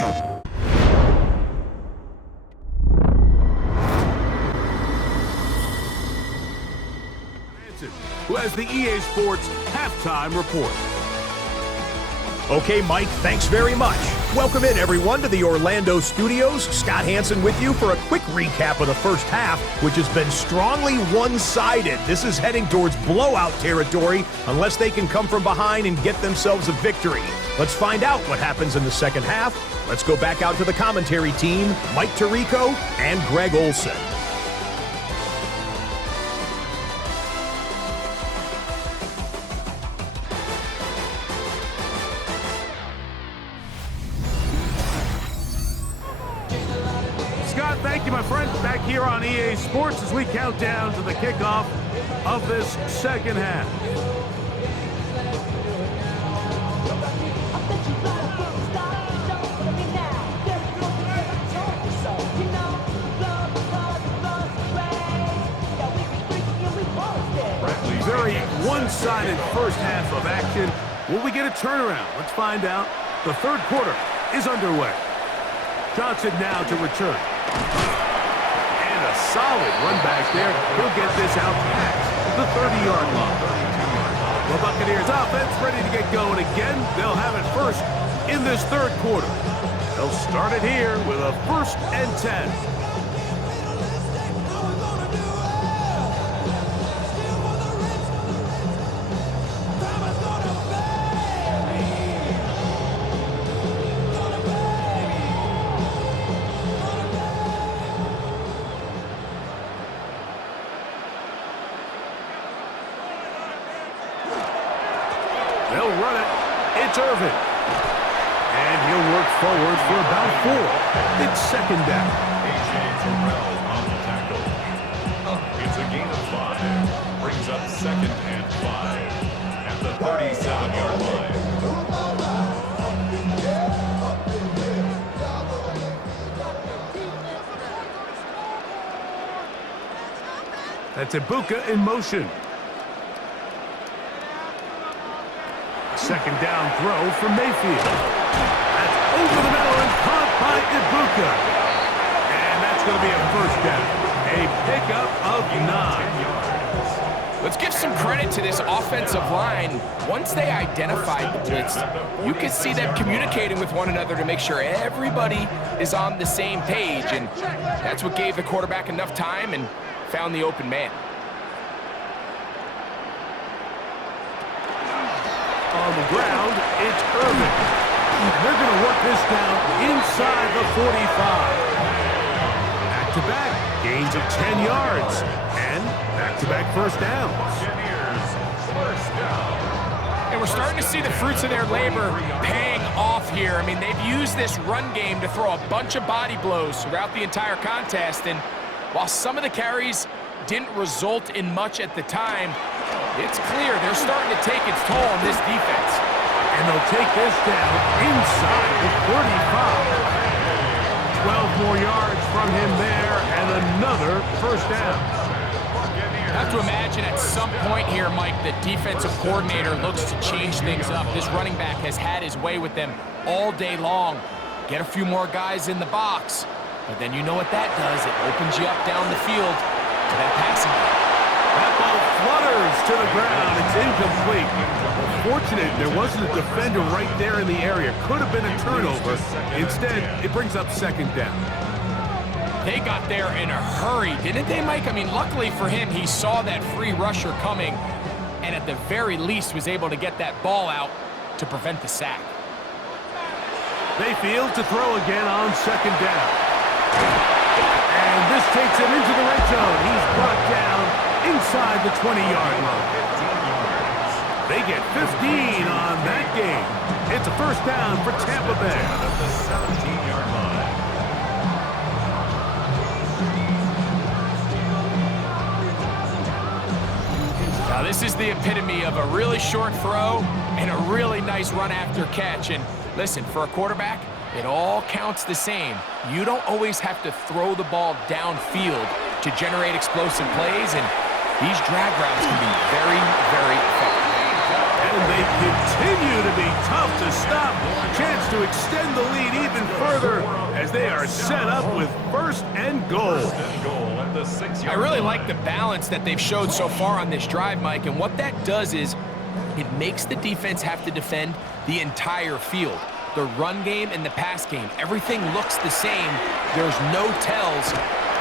Who has the EA Sports halftime report. Okay, Mike, thanks very much. Welcome in, everyone, to the Orlando studios. Scott Hansen with you for a quick recap of the first half, which has been strongly one-sided. This is heading towards blowout territory unless they can come from behind and get themselves a victory. Let's find out what happens in the second half. Let's go back out to the commentary team, Mike Tirico and Greg Olson. Scott, thank you, my friend. Back here on EA Sports as we count down to the kickoff of this second half. Very one-sided first half of action. Will we get a turnaround? Let's find out. The third quarter is underway. Johnson now to return. And a solid run back there. He'll get this out past the 30-yard line. The Buccaneers offense ready to get going again. They'll have it first in this third quarter. They'll start it here with a 1st and 10. They'll run it. It's Irvin. And he'll work forward for about 4. It's second down. On the tackle. It's a gain of 5. Brings up 2nd and 5 at the 37-yard line. That's Ibuka in motion. Second down throw from Mayfield. That's over the middle and caught by Ibuka. And that's going to be a first down. A pickup of 9. Let's give some credit to this offensive line. Once they identified the blitz, you could see them communicating with one another to make sure everybody is on the same page. And that's what gave the quarterback enough time and found the open man. On the ground, it's Irvin. And they're going to work this down inside the 45. Back-to-back, gains of 10 yards. And back-to-back first downs. And we're starting to see the fruits of their labor paying off here. I mean, they've used this run game to throw a bunch of body blows throughout the entire contest. And while some of the carries didn't result in much at the time, it's clear they're starting to take its toll on this defense. And they'll take this down inside the 35. 12 more yards from him there, and another first down. I have to imagine at some point here, Mike, the defensive coordinator looks to change things up. This running back has had his way with them all day long. Get a few more guys in the box, but then you know what that does. It opens you up down the field to that passing game. That ball flutters to the ground. It's incomplete. Fortunate there wasn't a defender right there in the area. Could have been a turnover. Instead, it brings up second down. They got there in a hurry, didn't they, Mike? I mean, luckily for him, he saw that free rusher coming and at the very least was able to get that ball out to prevent the sack. Mayfield to throw again on second down. And this takes him into the red zone. He's brought down inside the 20-yard line. They get 15 on that game. It's a first down for Tampa Bay. At the 17-yard line. Now, this is the epitome of a really short throw and a really nice run after catch. And listen, for a quarterback, it all counts the same. You don't always have to throw the ball downfield to generate explosive plays, and these drag routes can be very, very effective. As And they continue to be tough to stop. Chance to extend the lead even further as they are set up with first and goal. I really like the balance that they've showed so far on this drive, Mike, and what that does is it makes the defense have to defend the entire field. The run game and the pass game, everything looks the same. There's no tells,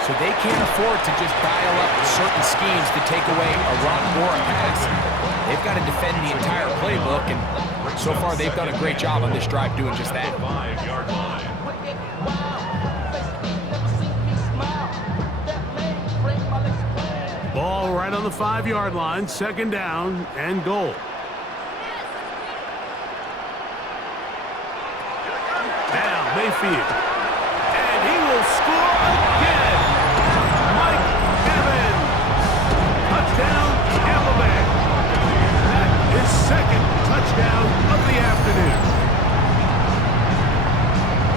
so they can't afford to just dial up certain schemes to take away a run or a pass. They've got to defend the entire playbook, and so far they've done a great job on this drive doing just that. Ball right on the 5-yard line, second down and goal. Now Mayfield, and he will score again. Mike Evans, touchdown Tampa Bay. That is second touchdown of the afternoon.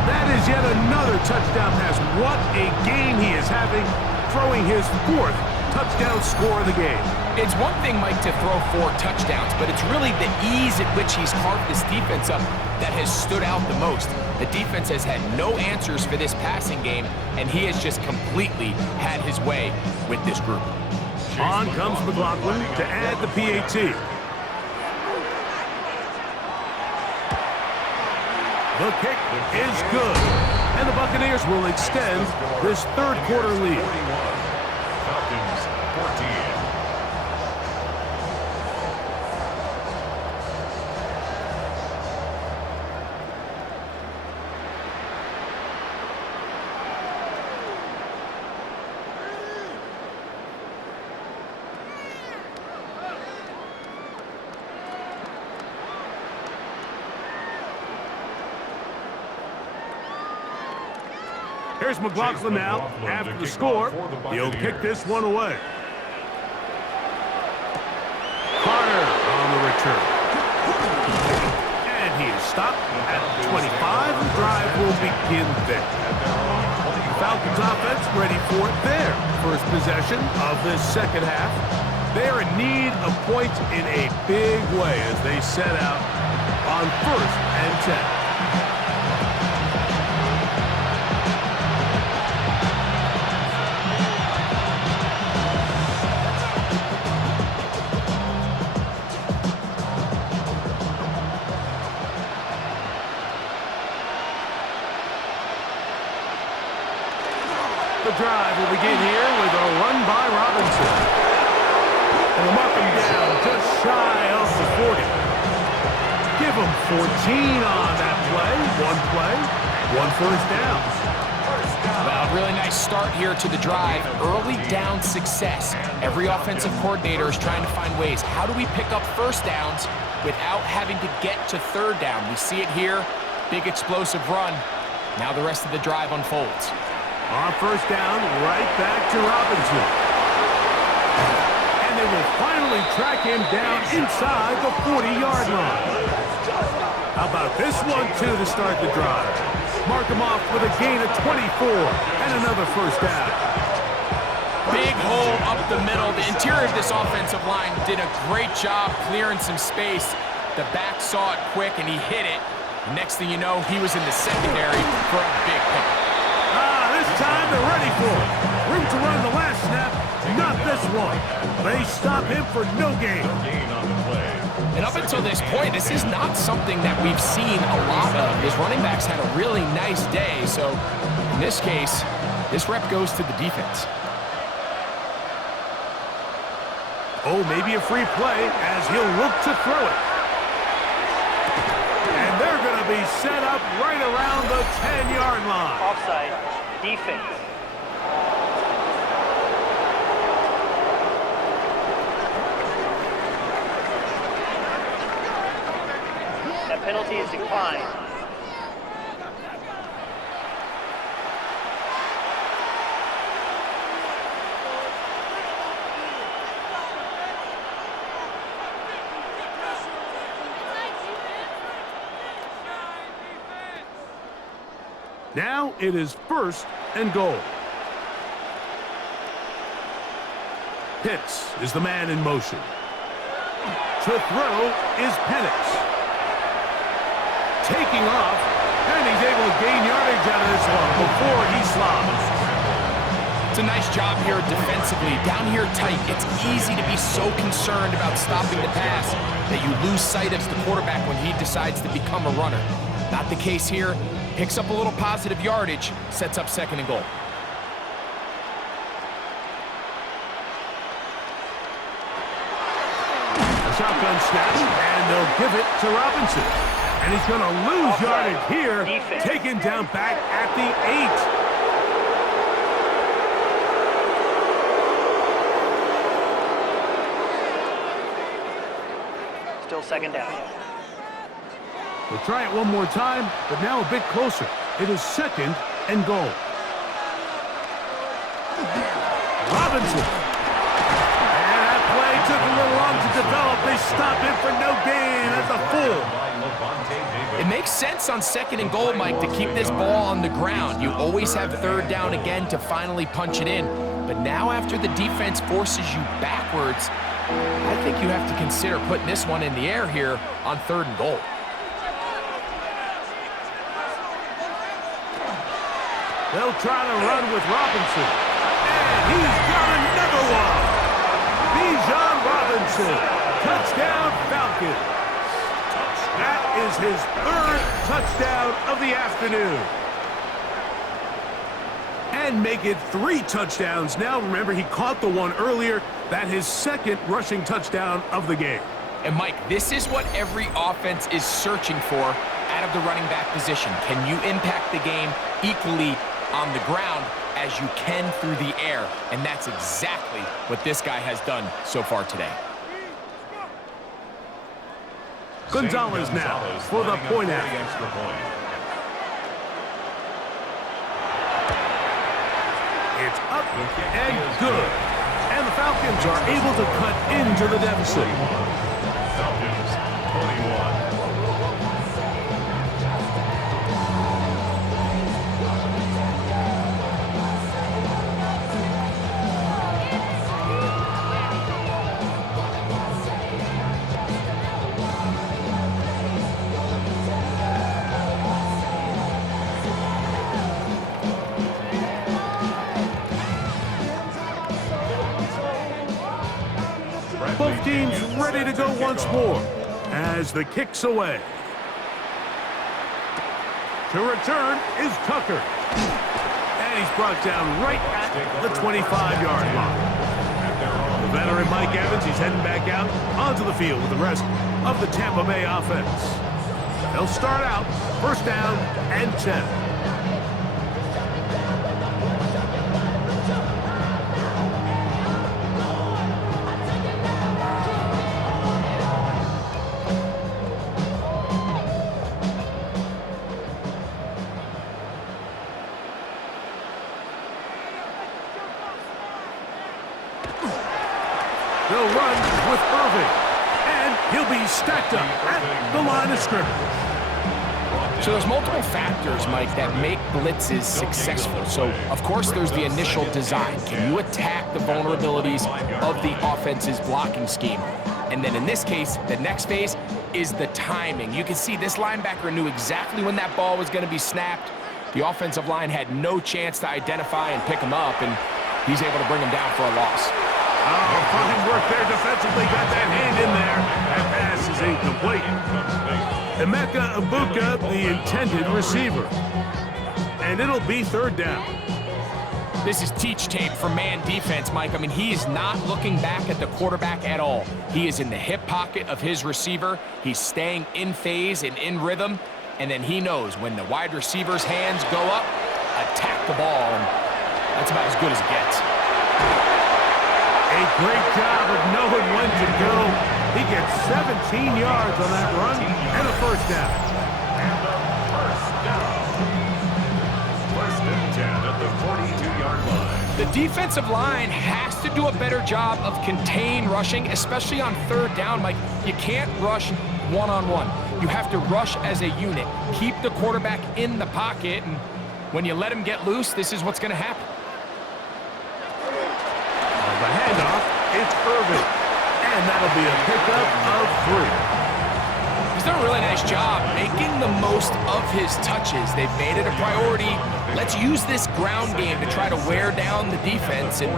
That is yet another touchdown pass. What a game he is having, throwing his fourth touchdown score of the game. It's one thing, Mike, to throw 4 touchdowns, but it's really the ease at which he's carved this defense up that has stood out the most. The defense has had no answers for this passing game, and he has just completely had his way with this group. On comes McLaughlin to add the PAT. The kick is good, and the Buccaneers will extend this third quarter lead. Falcons 14. Here's McLaughlin now. After the score, he'll kick this one away. Carter on the return. And he is stopped at 25. The drive will begin there. Falcons offense ready for their first possession of this second half. They are in need of points in a big way as they set out on 1st and 10. The drive will begin here with a run by Robinson. And they'll mark him down just shy of the 40. Give him 14 on that play, one first down. Well, really nice start here to the drive. Early down success. Every offensive coordinator is trying to find ways. How do we pick up first downs without having to get to third down? We see it here. Big explosive run. Now the rest of the drive unfolds. On first down, right back to Robinson. And they will finally track him down inside the 40-yard line. How about this one, too, to start the drive? Mark him off with a gain of 24 and another first down. Big hole up the middle. The interior of this offensive line did a great job clearing some space. The back saw it quick, and he hit it. Next thing you know, he was in the secondary for a big pick. This time they're ready for it. Room to run the last snap, not this one. They stop him for no gain. And up until this point, this is not something that we've seen a lot of. His running backs had a really nice day, so in this case, this rep goes to the defense. Oh, maybe a free play as he'll look to throw it. And they're going to be set up right around the 10-yard line. Offside. Defense. That penalty is declined. Now it is 1st and goal. Pitts is the man in motion. To throw is Penix. Taking off, and he's able to gain yardage out of this one before he slobs. It's a nice job here defensively. Down here tight, it's easy to be so concerned about stopping the pass that you lose sight of the quarterback when he decides to become a runner. Not the case here. Picks up a little positive yardage, sets up 2nd and goal. A shotgun snap, and they'll give it to Robinson. And he's going to lose yardage here, taken down back at the 8. Still 2nd down. We'll try it one more time, but now a bit closer. It is 2nd and goal. Robinson. And that play took a little long to develop. They stop it for no gain. That's a full. It makes sense on 2nd and goal, Mike, to keep this ball on the ground. You always have 3rd down again to finally punch it in. But now after the defense forces you backwards, I think you have to consider putting this one in the air here on 3rd and goal. They'll try to run with Robinson. And he's got another one. Bijan Robinson. Touchdown, Falcons. That is his 3rd touchdown of the afternoon. And make it 3 touchdowns now. Remember, he caught the one earlier. That his 2nd rushing touchdown of the game. And, Mike, this is what every offense is searching for out of the running back position. Can you impact the game equally on the ground as you can through the air? And that's exactly what this guy has done so far today. Gonzalez now for the point after. Extra point. It's up and good. And the Falcons are able to cut into the deficit. Falcons, 21. Both teams ready to go once more as the kick's away. To return is Tucker. And he's brought down right at the 25-yard line. The veteran Mike Evans, he's heading back out onto the field with the rest of the Tampa Bay offense. They'll start out 1st down and 10. They'll run with Irving, and he'll be stacked up at the line of scrimmage. So there's multiple factors, Mike, that make blitzes successful. So, of course, there's the initial design. Can you attack the vulnerabilities of the offense's blocking scheme? And then in this case, the next phase is the timing. You can see this linebacker knew exactly when that ball was going to be snapped. The offensive line had no chance to identify and pick him up, and he's able to bring him down for a loss. Oh, fine work there defensively. Got that hand in there. That pass is incomplete. Emeka Ibuka, the intended receiver. And it'll be 3rd down. This is teach tape for man defense, Mike. I mean, he is not looking back at the quarterback at all. He is in the hip pocket of his receiver. He's staying in phase and in rhythm. And then he knows when the wide receiver's hands go up, attack the ball. And that's about as good as it gets. A great job of knowing when to go. He gets 17 yards on that run and a 1st down. And the 1st down. 1st and 10 at the 42-yard line. The defensive line has to do a better job of contain rushing, especially on 3rd down. Mike, you can't rush one-on-one. You have to rush as a unit. Keep the quarterback in the pocket, and when you let him get loose, this is what's going to happen. The handoff, it's Irving. And that'll be a pickup of 3. He's done a really nice job making the most of his touches. They've made it a priority. Let's use this ground game to try to wear down the defense. And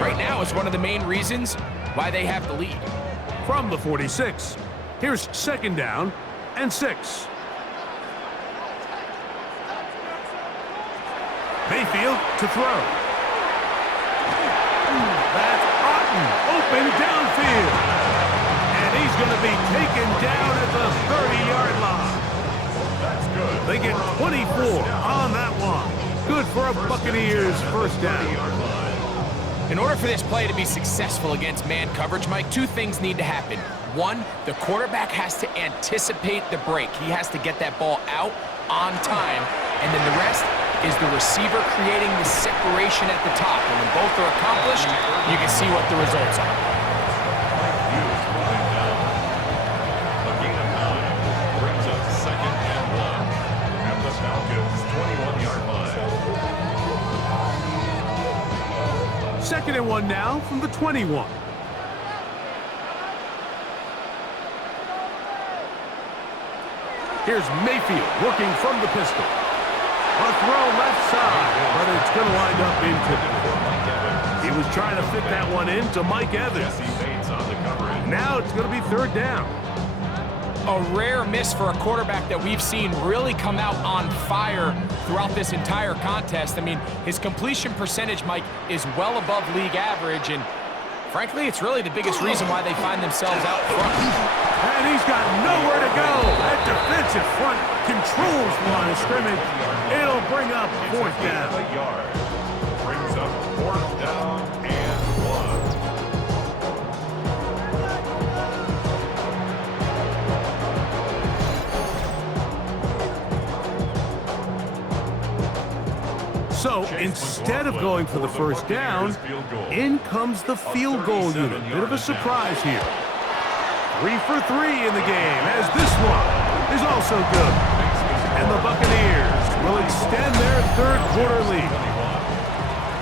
right now, it's one of the main reasons why they have the lead. From the 46, here's 2nd down and 6. Mayfield to throw. That's Otten, open downfield. And he's going to be taken down at the 30-yard line. That's good. They get 24 on that one. Good for a Buccaneers first down. In order for this play to be successful against man coverage, Mike, 2 things need to happen. 1, the quarterback has to anticipate the break. He has to get that ball out on time. And then the rest is the receiver creating the separation at the top. And when both are accomplished, you can see what the results are. A gain of 9 brings up 2nd and 1 at the Falcons' 21-yard line. 2nd and 1 now from the 21. Here's Mayfield working from the pistol. A throw left side, but it's going to wind up incomplete. He was trying to fit that one into Mike Evans. Now it's going to be 3rd down. A rare miss for a quarterback that we've seen really come out on fire throughout this entire contest. I mean, his completion percentage, Mike, is well above league average, and frankly, it's really the biggest reason why they find themselves out front. And he's got nowhere to go. That defensive front controls the line of scrimmage. It'll bring up 4th down. Brings up 4th down and 1. So instead of going for the first down, in comes the field goal unit. Bit of a surprise here. 3 for 3 in the game, as this one is also good. And the Buccaneers will extend their 3rd quarter lead.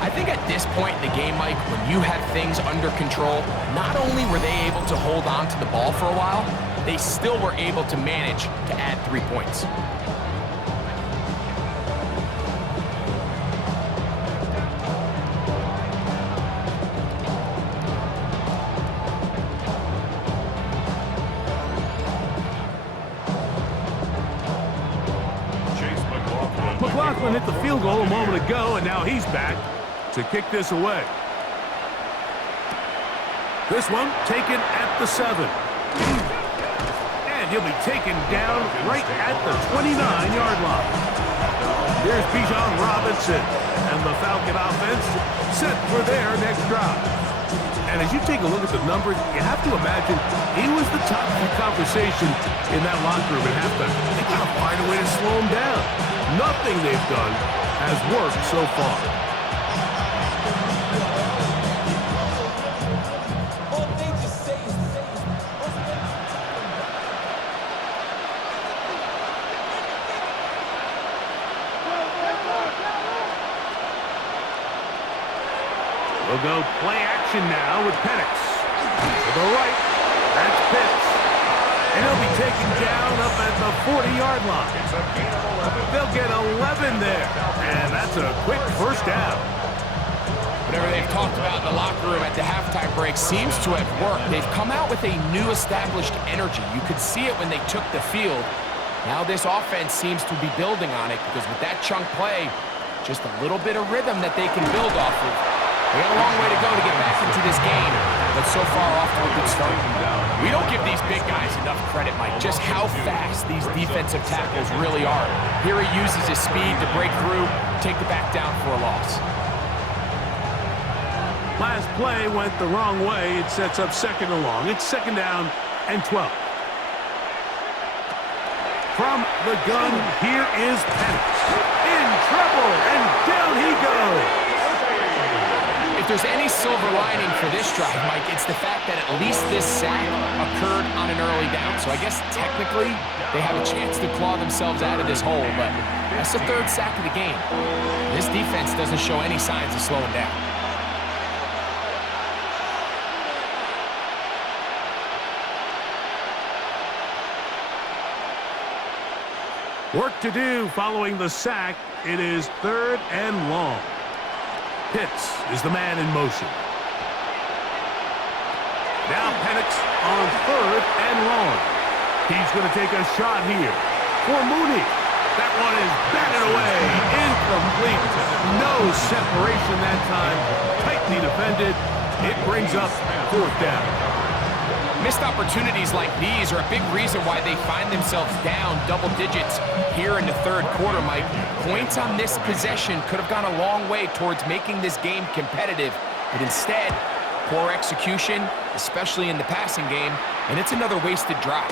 I think at this point in the game, Mike, when you have things under control, not only were they able to hold on to the ball for a while, they still were able to manage to add 3 points. McLaughlin hit the field goal a moment ago, and now he's back to kick this away. This one taken at the 7. And he'll be taken down right at the 29-yard line. Here's Bijan Robinson, and the Falcon offense set for their next drive. And as you take a look at the numbers, you have to imagine he was the top of the conversation in that locker room at halftime. They got to find a way to slow him down. Nothing they've done has worked so far. We'll go play action now with Penix. To the right, that's Pitts. And he'll be taken down up at the 40-yard line. They'll get 11 there. And that's a quick first down. Whatever they've talked about in the locker room at the halftime break seems to have worked. They've come out with a new established energy. You could see it when they took the field. Now this offense seems to be building on it because with that chunk play, just a little bit of rhythm that they can build off of. They got a long way to go to get back into this game, but so far off to a good start. We don't give these big guys enough credit, Mike, just how fast these defensive tackles really are. Here he uses his speed to break through, take the back down for a loss. Last play went the wrong way. It sets up 2nd and long. It's 2nd down and 12. From the gun, here is Penix. In trouble, and down he goes. If there's any silver lining for this drive, Mike, it's the fact that at least this sack occurred on an early down. So I guess technically they have a chance to claw themselves out of this hole, but that's the 3rd sack of the game. This defense doesn't show any signs of slowing down. Work to do following the sack. It is 3rd and long. Pitts is the man in motion. Now Penix on 3rd and long. He's going to take a shot here for Mooney. That one is batted away. Incomplete. No separation that time. Tightly defended. It brings up 4th down. Missed opportunities like these are a big reason why they find themselves down double digits here in the 3rd quarter, Mike. Points on this possession could have gone a long way towards making this game competitive, but instead, poor execution, especially in the passing game, and it's another wasted drive.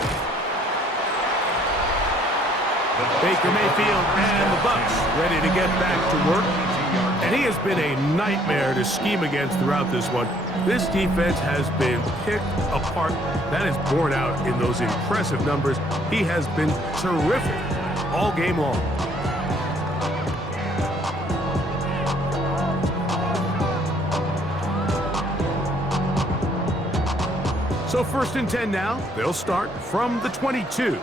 Baker Mayfield and the Bucs ready to get back to work. And he has been a nightmare to scheme against throughout this one. This defense has been picked apart. That is borne out in those impressive numbers. He has been terrific all game long. So 1st and 10 now. They'll start from the 22.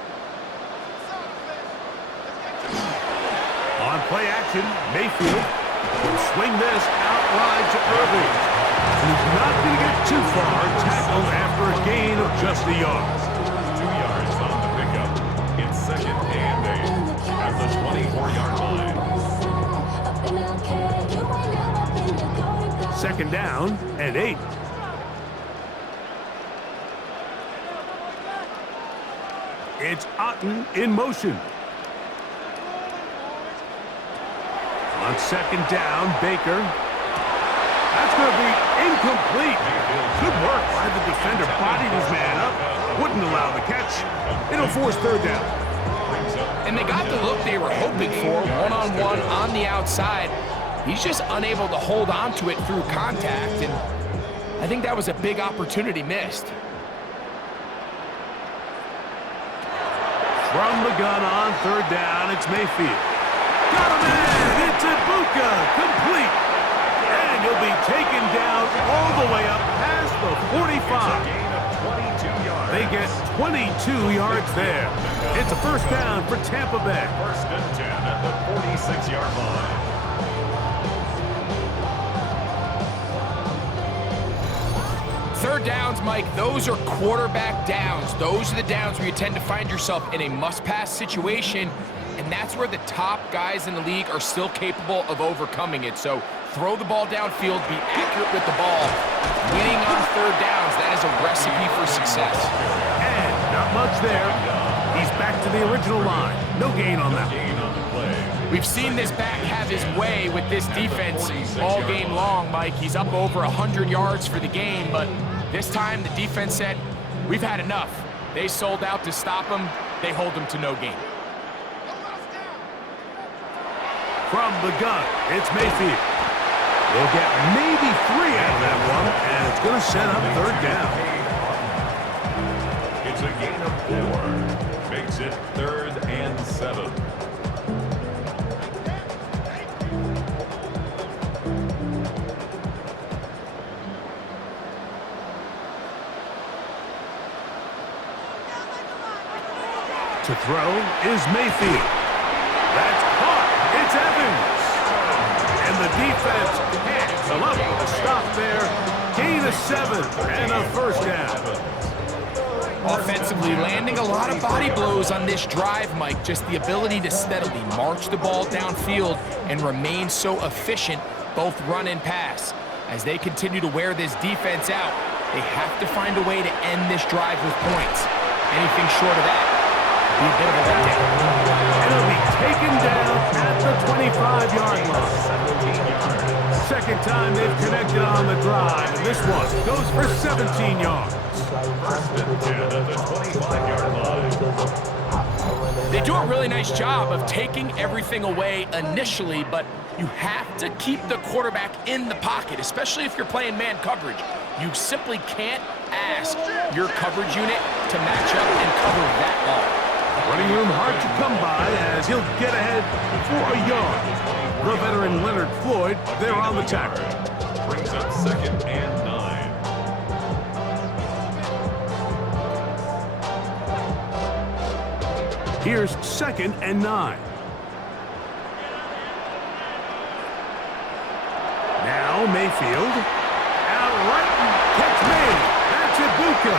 On play action, Mayfield will swing this out wide to Irving. And he's not going to get too far. Tackled after a gain of just a yard. 2 yards on the pickup. It's 2nd and 8 at the 24-yard line. 2nd down and 8. It's Otten in motion. On 2nd down, Baker. That's going to be incomplete. Good work by the defender. Bodied his man up. Wouldn't allow the catch. It'll force 3rd down. And they got the look they were hoping for, one-on-one on the outside. He's just unable to hold on to it through contact, and I think that was a big opportunity missed. From the gun on 3rd down, it's Mayfield. Got him in! It's Ibuka! Complete! And he'll be taken down all the way up past the 45. They get 22 yards there. It's a 1st down for Tampa Bay. 1st and 10 at the 46-yard line. Third downs, Mike, those are quarterback downs. Those are the downs where you tend to find yourself in a must-pass situation, and that's where the top guys in the league are still capable of overcoming it. So throw the ball downfield, be accurate with the ball. Winning on 3rd downs, that is a recipe for success. And not much there. He's back to the original line. No gain on that. We've seen this back have his way with this defense all game long, Mike. He's up over 100 yards for the game, but this time the defense said, we've had enough. They sold out to stop him. They hold him to no gain. From the gun, it's Mayfield. They'll get maybe 3 out of that one, and it's going to set up 3rd down. It's a gain of 4. Makes it 3rd and 7. To throw is Mayfield. That's caught. It's Evans. And the defense can't come up with a stop there. Gain of 7 and a 1st down. Offensively, landing a lot of body blows on this drive, Mike. Just the ability to steadily march the ball downfield and remain so efficient, both run and pass. As they continue to wear this defense out, they have to find a way to end this drive with points. Anything short of that would be a bit of a letdown. And it'll be taken down at the 25-yard line. 2nd time they've connected on the drive, and this one goes for 17 yards. 1st and 10 at the 25-yard line. They do a really nice job of taking everything away initially, but you have to keep the quarterback in the pocket, especially if you're playing man coverage. You simply can't ask your coverage unit to match up and cover that ball. Running room hard to come by as he'll get ahead for a yard. The veteran Leonard Floyd, there on the tackle. Brings up 2nd and 9. Here's 2nd and 9. Now Mayfield. Out right. Catch made. That's Ibuka.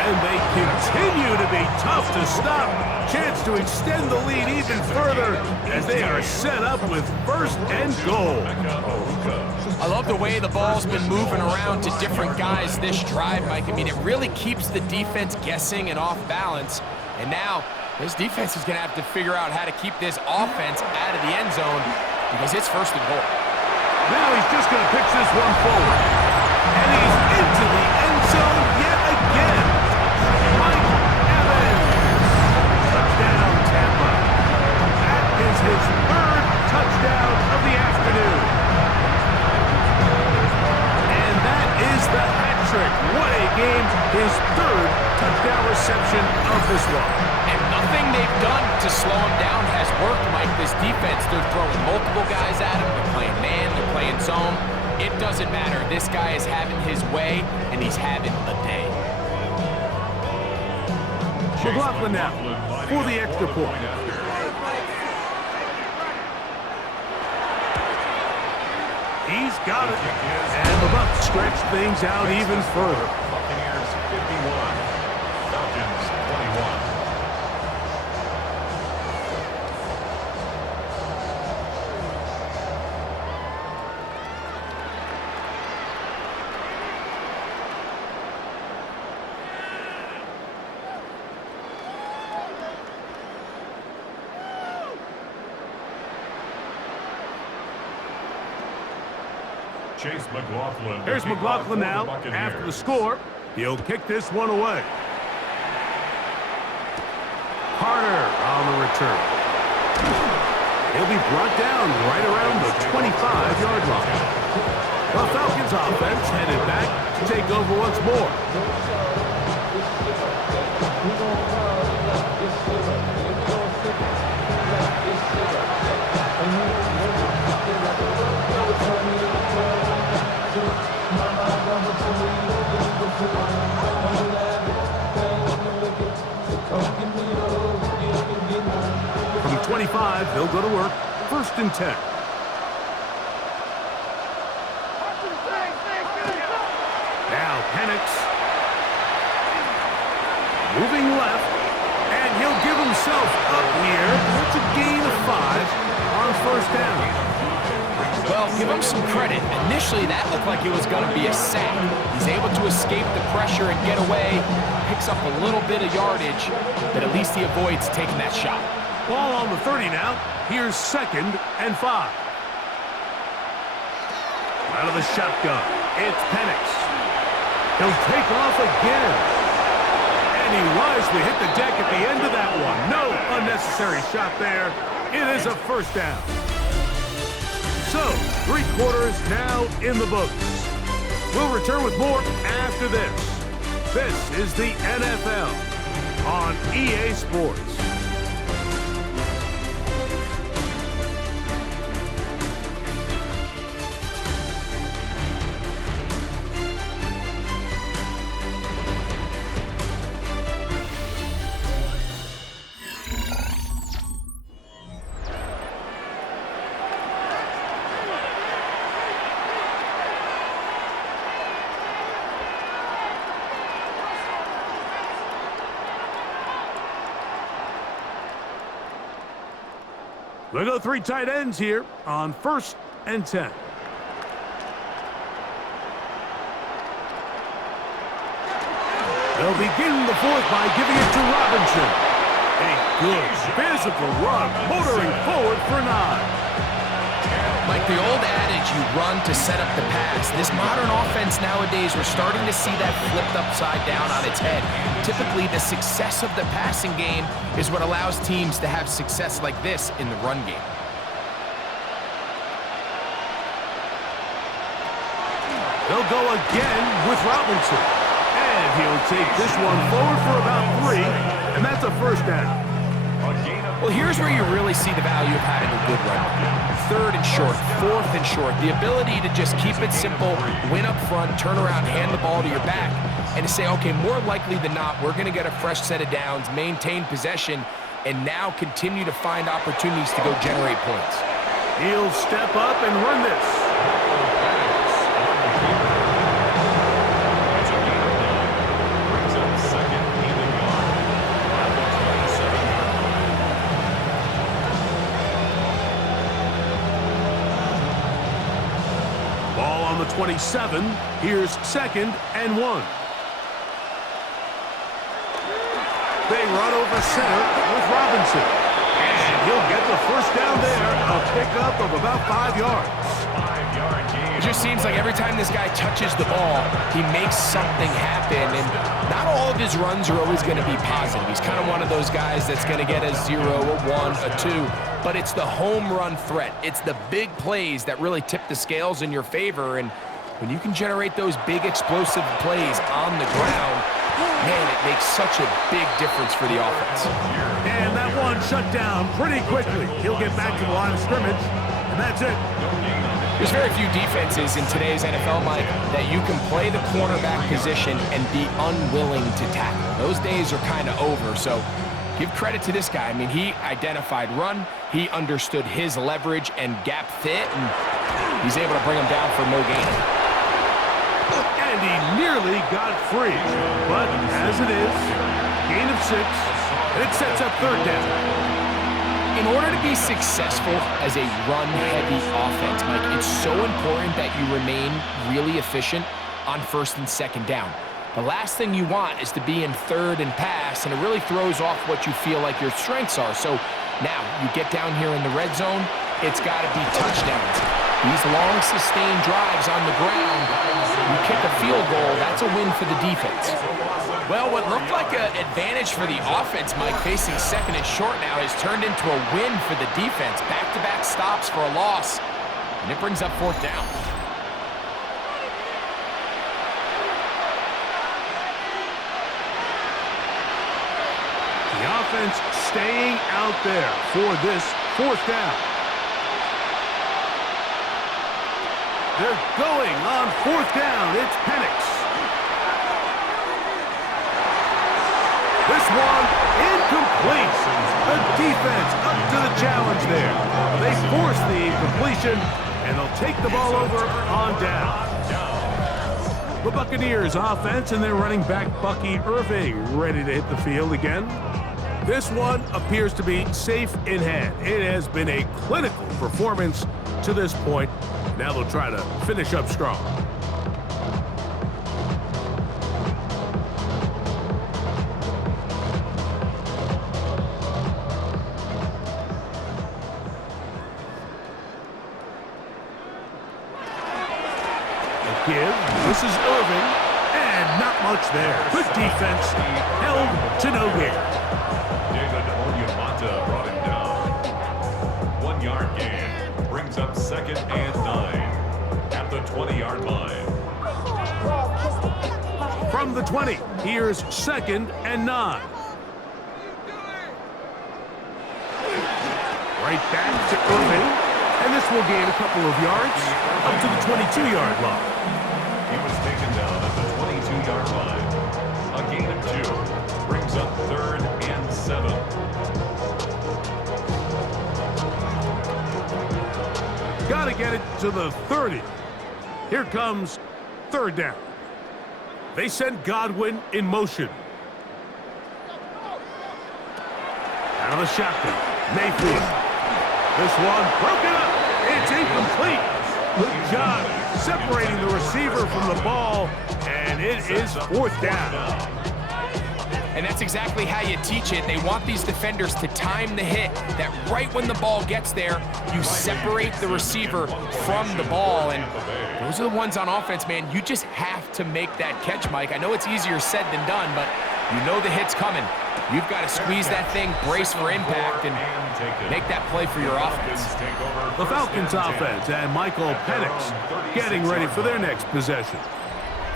And they continue to be tough to stop. Chance to extend the lead even further as they are set up with 1st and goal. I love the way the ball's been moving around to different guys this drive, Mike. I mean, it really keeps the defense guessing and off balance. And now this defense is going to have to figure out how to keep this offense out of the end zone because it's 1st and goal. Now he's just going to pitch this one forward. And he's into the end zone yet again. Mike Evans. Touchdown, Tampa. That is his 3rd touchdown of the afternoon. And that is the hat trick. What a game. His 3rd touchdown reception of this one. And nothing they've done to slow him down has worked, Mike. This defense, they're throwing multiple guys at him. They're playing man, they're playing zone. It doesn't matter. This guy is having his way, and he's having a day. McLaughlin now for the extra point. He's got it. And the Bucs stretch things out even further. Buccaneers 51, Falcons 21. Chase McLaughlin. Here's McLaughlin now after the score. He'll kick this one away. Carter on the return. He'll be brought down right around the 25-yard line. The Falcons offense headed back to take over once more. From 25, they'll go to work. 1st and 10. Now Penix. Moving left. And he'll give himself up here. That's a gain of 5 on 1st down. Well, give him some credit. Initially, that looked like it was going to be a sack. He's able to escape the pressure and get away. Picks up a little bit of yardage, but at least he avoids taking that shot. Ball on the 30 now. Here's 2nd and 5. Out of the shotgun, it's Penix. He'll take off again. And he wisely hit the deck at the end of that one. No unnecessary shot there. It is a 1st down. So, 3 quarters now in the books. We'll return with more after this. This is the NFL on EA Sports. We'll go 3 tight ends here on 1st and 10. They'll begin the 4th by giving it to Robinson. A good physical run, motoring forward for 9. Like the old adage, you run to set up the pass. This modern offense nowadays, we're starting to see that flipped upside down on its head. Typically, the success of the passing game is what allows teams to have success like this in the run game. They'll go again with Robinson. And he'll take this one forward for about 3, and that's a 1st down. Well, here's where you really see the value of having a good run. 3rd and short, 4th and short. The ability to just keep it simple, win up front, turn around, hand the ball to your back, and to say, okay, more likely than not, we're going to get a fresh set of downs, maintain possession, and now continue to find opportunities to go generate points. He'll step up and run this. It's a gain of 9. Brings up second and a yard at the 27-yard line. Ball on the 27. Here's 2nd and 1. They run over center with Robinson. And he'll get the first down there. A pickup of about 5 yards. 5-yard gain. It just seems like every time this guy touches the ball, he makes something happen. And not all of his runs are always going to be positive. He's kind of one of those guys that's going to get a 0, a 1, a 2. But it's the home run threat. It's the big plays that really tip the scales in your favor. And when you can generate those big explosive plays on the ground, man, it makes such a big difference for the offense. And that one shut down pretty quickly. He'll get back to the line of scrimmage, and that's it. There's very few defenses in today's NFL, Mike, that you can play the cornerback position and be unwilling to tackle. Those days are kind of over, so give credit to this guy. I mean, he identified run, he understood his leverage and gap fit, and he's able to bring him down for no gain. And he nearly got free. But as it is, gain of 6, and it sets up 3rd down. In order to be successful as a run-heavy offense, Mike, it's so important that you remain really efficient on 1st and 2nd down. The last thing you want is to be in 3rd and pass, and it really throws off what you feel like your strengths are. So now you get down here in the red zone, it's got to be touchdowns. These long, sustained drives on the ground, you kick a field goal, that's a win for the defense. Well, what looked like an advantage for the offense, Mike, facing 2nd and short now, has turned into a win for the defense. Back-to-back stops for a loss, and it brings up 4th down. The offense staying out there for this 4th down. They're going on 4th down. It's Penix. This one incomplete. The defense up to the challenge there. They force the incompletion, and they'll take the ball over on down. The Buccaneers offense and their running back Bucky Irving ready to hit the field again. This one appears to be safe in hand. It has been a clinical performance to this point. Now they'll try to finish up strong. Give. This is Irving, and not much there. Good defense, held to no gain. David Onyemata brought him down. 1-yard gain. Brings up 2nd and 9 at the 20-yard line. From the 20, here's 2nd and 9. Right back to Irving, and this will gain a couple of yards up to the 22-yard line. He was taken down at the 22-yard line. A gain of 2 brings up 3rd and 7. Got to get it to the 30. Here comes 3rd down. They send Godwin in motion. Out of the shotgun, Mayfield. This one broken up. It's incomplete. Good job separating the receiver from the ball, and it is 4th down. And that's exactly how you teach it. They want these defenders to time the hit, that right when the ball gets there, you separate the receiver from the ball. And those are the ones on offense, man. You just have to make that catch, Mike. I know it's easier said than done, but you know the hit's coming. You've got to squeeze that thing, brace for impact, and make that play for your offense. The Falcons offense and Michael Penix getting ready for their next possession.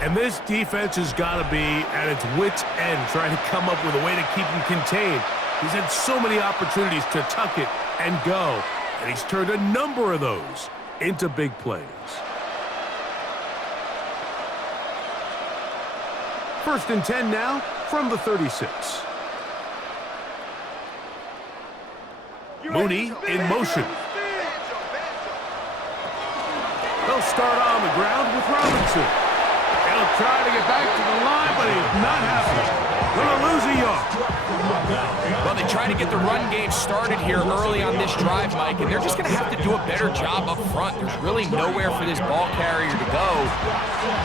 And this defense has got to be at its wit's end, trying to come up with a way to keep him contained. He's had so many opportunities to tuck it and go, and he's turned a number of those into big plays. 1st and 10 now from the 36. Mooney in motion. They'll start on the ground with Robinson. He'll try to get back to the line, but he's not happening. Gonna lose a yard. Well, they try to get the run game started here early on this drive, Mike, and they're just going to have to do a better job up front. There's really nowhere for this ball carrier to go.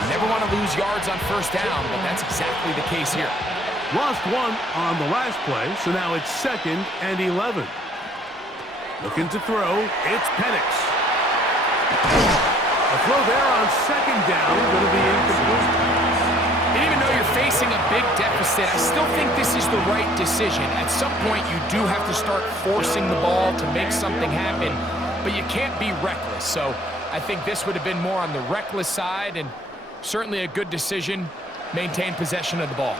You never want to lose yards on first down, but that's exactly the case here. Lost one on the last play, so now it's 2nd and 11. Looking to throw, it's Penix. A throw there on 2nd down, going to be incomplete. And even though you're facing a big deficit, I still think this is the right decision. At some point, you do have to start forcing the ball to make something happen, but you can't be reckless. So I think this would have been more on the reckless side, and certainly a good decision. Maintain possession of the ball.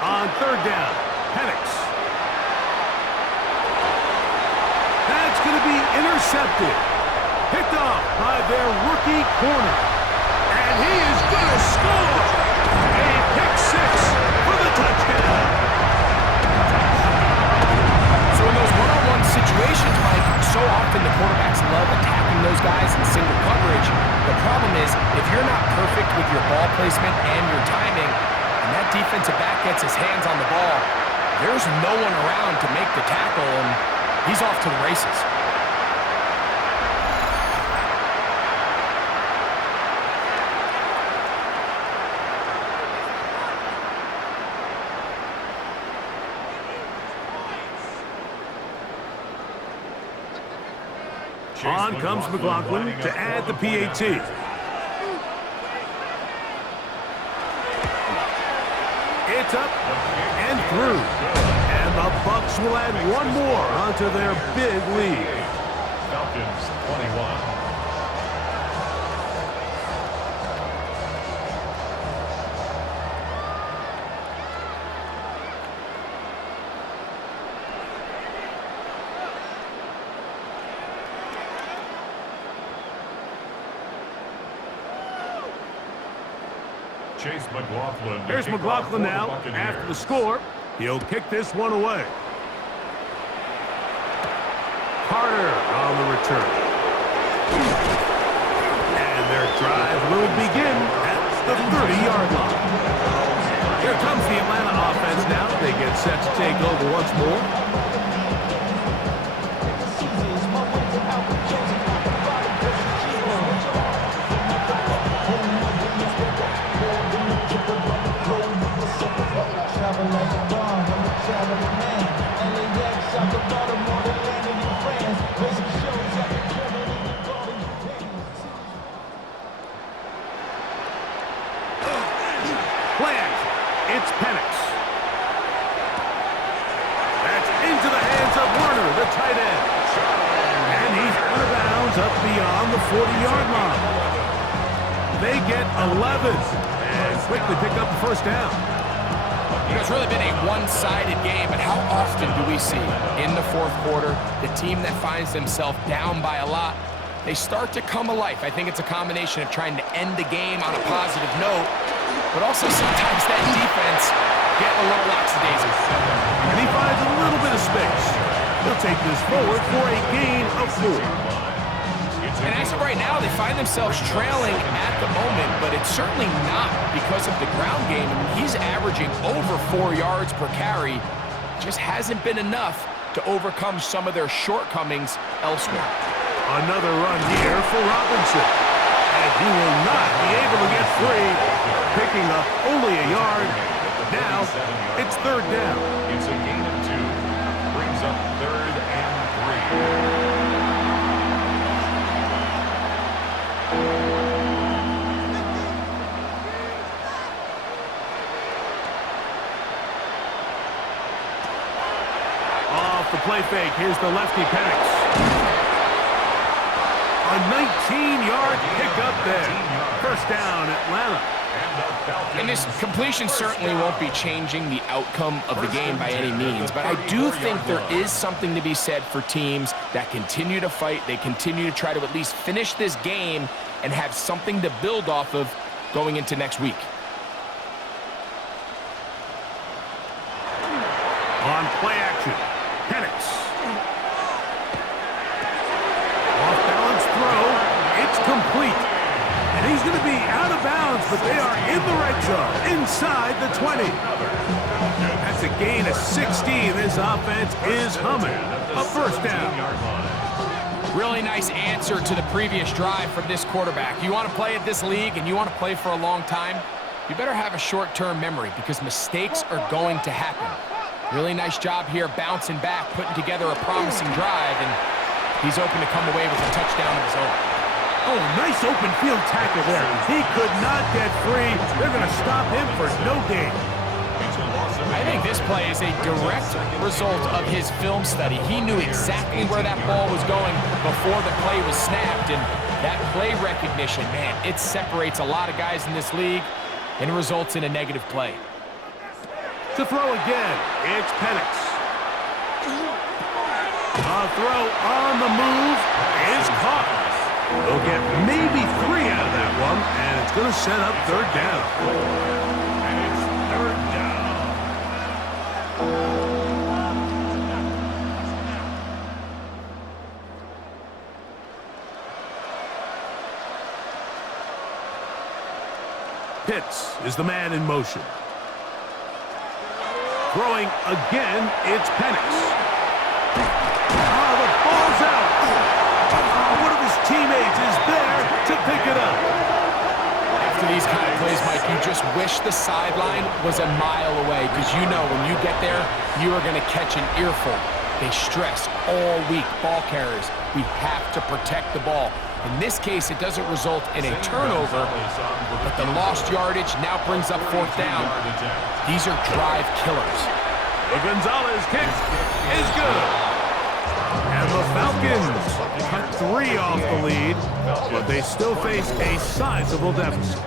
On 3rd down, Penix. That's going to be intercepted. Picked off by their rookie corner. And he is going to score. A pick 6 for the touchdown. So in those one-on-one situations, Mike, so often the quarterbacks love attacking those guys in single coverage. The problem is, if you're not perfect with your ball placement and your timing, and that defensive back gets his hands on the ball, there's no one around to make the tackle, and he's off to the races. On comes McLaughlin to add the PAT. It's up and through. And the Bucs will add one more onto their big lead. Falcons 21. Chase McLaughlin. Here's McLaughlin now after the score. He'll kick this one away. Carter on the return. And their drive will begin at the 30-yard line. Here comes the Atlanta offense now. They get set to take over once more. Play action. It's Penix. That's into the hands of Werner, the tight end. And he's out of bounds up beyond the 40-yard line. They get 11 and quickly pick up the first down. You know, it's really been a one-sided game, but how often do we see in the fourth quarter the team that finds themselves down by a lot, they start to come alive? I think it's a combination of trying to end the game on a positive note, but also sometimes that defense getting a little lackadaisy. And he finds a little bit of space. He'll take this forward for a gain of 4. And as of right now, they find themselves trailing at the moment, but it's certainly not because of the ground game. I mean, he's averaging over 4 yards per carry. Just hasn't been enough to overcome some of their shortcomings elsewhere. Another run here for Robinson. And he will not be able to get free, picking up only a yard. Now, it's 3rd down. It's a gain of 2. Brings up 3rd and 3. Off the play fake, here's the lefty Penix. A 19-yard pickup there. First down, Atlanta. And this completion certainly won't be changing the outcome of the game by any means, but I do think there is something to be said for teams that continue to fight. They continue to try to at least finish this game and have something to build off of going into next week. On play action, Penix. going to be out of bounds, but they are in the red zone, inside the 20. That's a gain of 16. This offense is humming. A first down. Really nice answer to the previous drive from this quarterback. You want to play at this league and you want to play for a long time, you better have a short-term memory because mistakes are going to happen. Really nice job here bouncing back, putting together a promising drive, and he's open to come away with a touchdown of his own. Oh, nice open field tackle there. He could not get free. They're going to stop him for no gain. I think this play is a direct result of his film study. He knew exactly where that ball was going before the play was snapped, and that play recognition, man, it separates a lot of guys in this league and results in a negative play. To throw again, it's Penix. A throw on the move is caught. They'll get maybe 3 out of that one, and it's going to set up third down. And it's third down. Pitts is the man in motion. Throwing again, it's Penix. Oh, the ball's out. One of his teammates is there to pick it up. After these kind of plays, Mike, you just wish the sideline was a mile away because you know when you get there, you are going to catch an earful. They stress all week, ball carriers. We have to protect the ball. In this case, it doesn't result in a turnover, but the lost yardage now brings up fourth down. These are drive killers. The Gonzalez kick is good. And the Falcons cut 3 off the lead, but they still face a sizable deficit.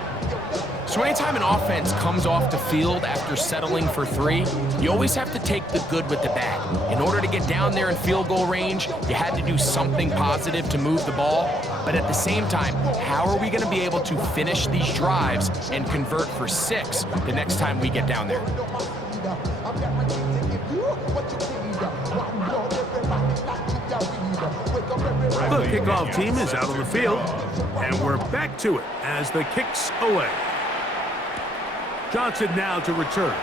So anytime an offense comes off the field after settling for 3, you always have to take the good with the bad. In order to get down there in field goal range, you had to do something positive to move the ball. But at the same time, how are we going to be able to finish these drives and convert for 6 the next time we get down there? The kickoff team is out on the field, and we're back to it as the kick's away. Johnson now to return.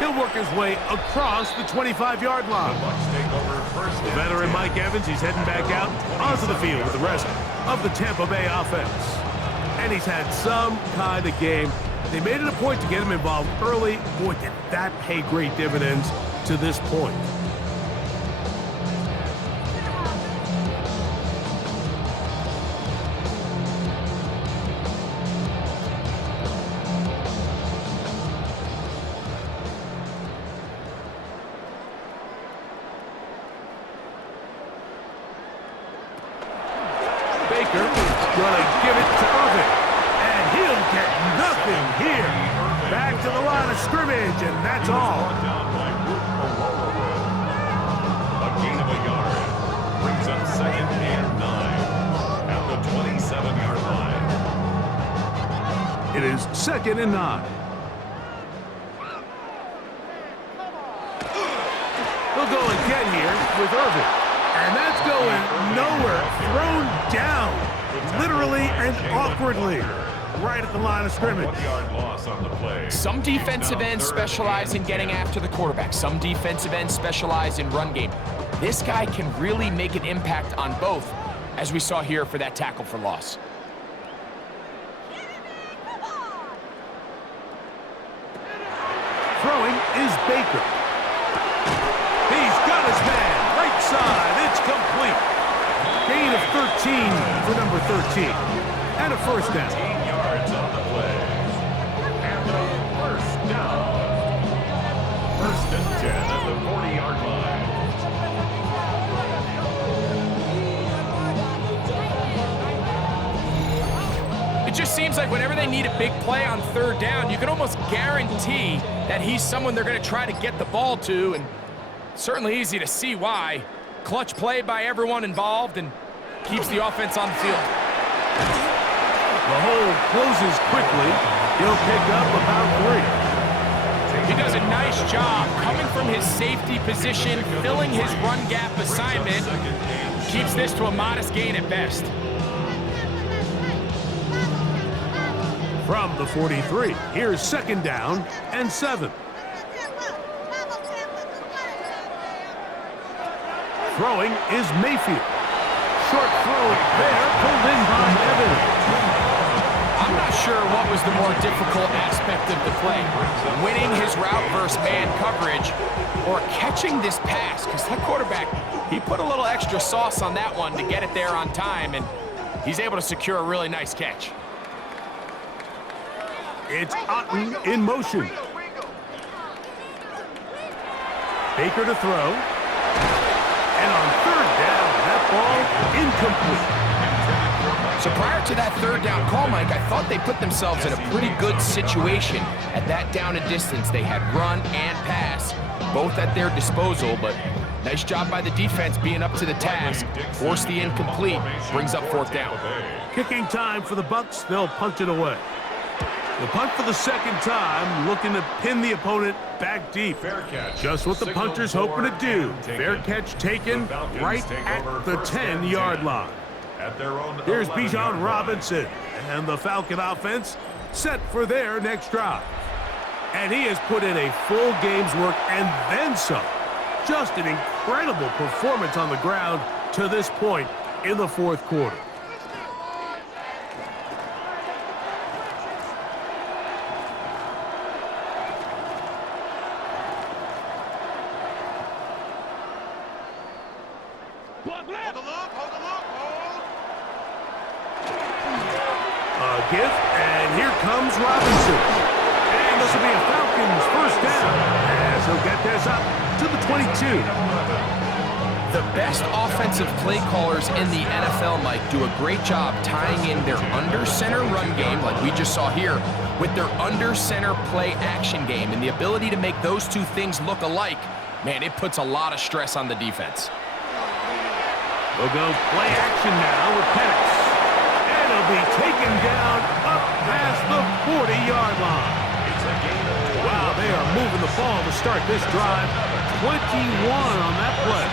He'll work his way across the 25-yard line. The veteran Mike Evans, he's heading back out onto the field with the rest of the Tampa Bay offense. And he's had some kind of game. They made it a point to get him involved early. Boy, did that pay great dividends to this point. Baker gonna give it to Irvin, and he'll get nothing here. Back to the line of scrimmage, and that's all. A gain of a yard brings up 2nd and 9 at the 27-yard line. It is 2nd and 9. We'll go again here with Irvin. And that's going nowhere. Thrown down, literally and awkwardly, right at the line of scrimmage. 1-yard loss on the play. Some defensive ends specialize in getting after the quarterback. Some defensive ends specialize in run game. This guy can really make an impact on both, as we saw here for that tackle for loss. Throwing is Baker. He's got his man. Right side, it's complete. Gain of 13 for number 13. And a first down. 18 yards on the play. And a first down. 1st and 10 at the 40-yard line. It just seems like whenever they need a big play on 3rd down, you can almost guarantee that he's someone they're going to try to get the ball to, and certainly easy to see why. Clutch play by everyone involved and keeps the offense on the field. The hole closes quickly. He'll pick up about 3. He does a nice job coming from his safety position, filling his run gap assignment. Keeps this to a modest gain at best. From the 43, here's 2nd down and 7. Throwing is Mayfield. Short throw there, pulled in by Evans. I'm not sure what was the more difficult aspect of the play, winning his route versus man coverage or catching this pass, because that quarterback, he put a little extra sauce on that one to get it there on time, and he's able to secure a really nice catch. It's Otten in motion. Baker to throw. And on 3rd down, that ball incomplete. So prior to that 3rd down call, Mike, I thought they put themselves in a pretty good situation at that down and distance. They had run and pass, both at their disposal, but nice job by the defense being up to the task. Force the incomplete, brings up 4th down. Kicking time for the Bucs. They'll punt it away. The punt for the 2nd time, looking to pin the opponent back deep. Just what the punter's hoping to do. Fair catch taken right at the 10-yard line. Here's Bijan Robinson, and the Falcon offense set for their next drive. And he has put in a full game's work and then some. Just an incredible performance on the ground to this point in the 4th quarter. Give, and here comes Robinson. And this will be a Falcons 1st down, as he'll get this up to the 22. The best offensive play callers in the NFL, Mike, do a great job tying in their under-center run game, like we just saw here, with their under-center play action game. And the ability to make those two things look alike, man, it puts a lot of stress on the defense. We'll go play action now with Penix. Be taken down up past the 40-yard line. Wow, they are moving the ball to start this drive. 21 on that play.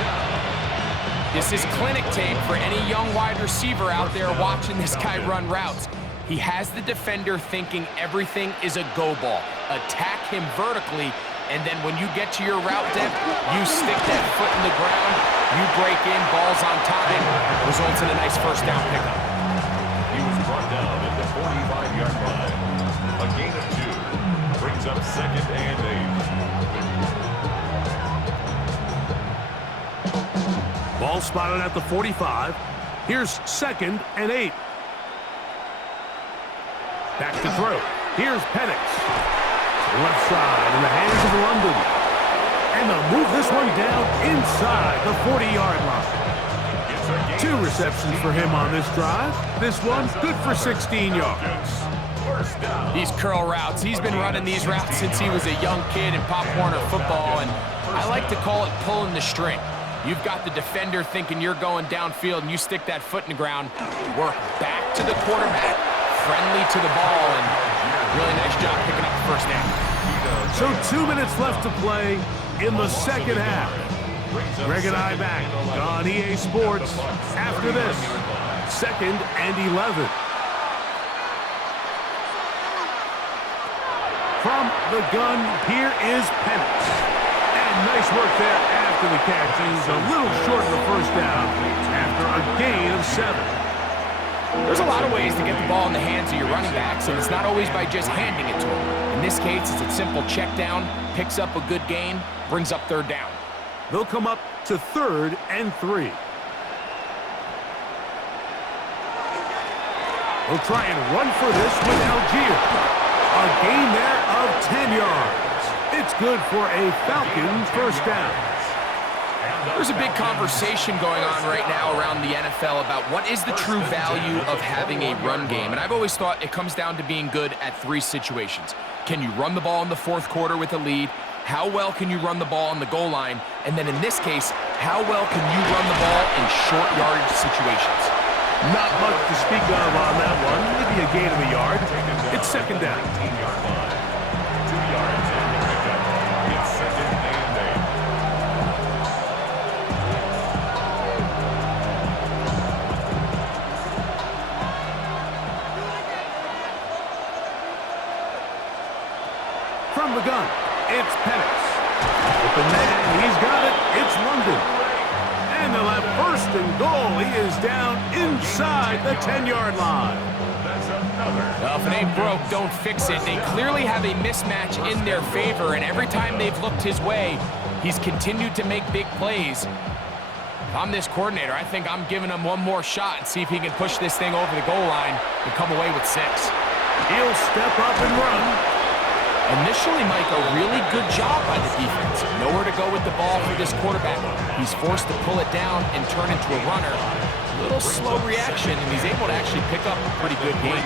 This is clinic tape for any young wide receiver out there watching this guy run routes. He has the defender thinking everything is a go ball. Attack him vertically, and then when you get to your route depth, you stick that foot in the ground, you break in, ball's on time, results in a nice 1st down pickup. He was brought down at the 45-yard line. A gain of 2 brings up 2nd and 8. Ball spotted at the 45. Here's 2nd and 8. Back to throw. Here's Penix. Left side in the hands of London. And they'll move this one down inside the 40-yard line. 2 receptions for him on this drive. This one good for 16 yards. These curl routes, he's been running these routes since he was a young kid in Pop Warner football, and I like to call it pulling the string. You've got the defender thinking you're going downfield, and you stick that foot in the ground, work back to the quarterback, friendly to the ball, and really nice job picking up the 1st down. So 2 minutes left to play in the 2nd half. Greg and I back on EA Sports after this. 2nd and 11. From the gun, here is Penix. And nice work there after the catch. He's a little short of the 1st down after a gain of 7. There's a lot of ways to get the ball in the hands of your running backs, and it's not always by just handing it to them. In this case, it's a simple check down, picks up a good gain, brings up 3rd down. They'll come up to 3rd and 3. They'll try and run for this with Algier. A gain there of 10 yards. It's good for a Falcons 1st down. There's a big conversation going on right now around the NFL about what is the true value of having a run game. And I've always thought it comes down to being good at 3 situations. Can you run the ball in the 4th quarter with a lead? How well can you run the ball on the goal line? And then in this case, how well can you run the ball in short yardage situations? Not much to speak of on that one. Maybe a gain of a yard. It's 2nd down. 18-yard line. 2 yards on the pickup. It's 2nd and 8. It's Penix. Open man, he's got it. It's London. And they'll have first and goal. He is down inside the 10-yard line. Well, if it ain't broke, don't fix it. They clearly have a mismatch in their favor, and every time they've looked his way, he's continued to make big plays. If I'm this coordinator, I think I'm giving him one more shot and see if he can push this thing over the goal line and come away with 6. He'll step up and run. Initially, Mike, a really good job by the defense. Nowhere to go with the ball for this quarterback. He's forced to pull it down and turn into a runner. A little slow reaction, and he's able to actually pick up a pretty good game.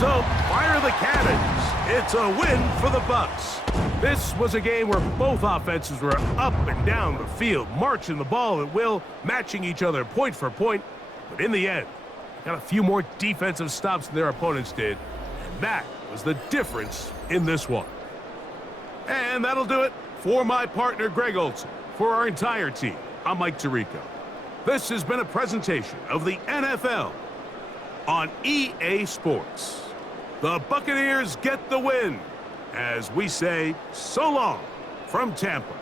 So, fire the cannons. It's a win for the Bucs. This was a game where both offenses were up and down the field, marching the ball at will, matching each other point for point. But in the end, got a few more defensive stops than their opponents did. And that was the difference in this one. And that'll do it for my partner, Greg Olson. For our entire team, I'm Mike Tirico. This has been a presentation of the NFL on EA Sports. The Buccaneers get the win, as we say so long from Tampa.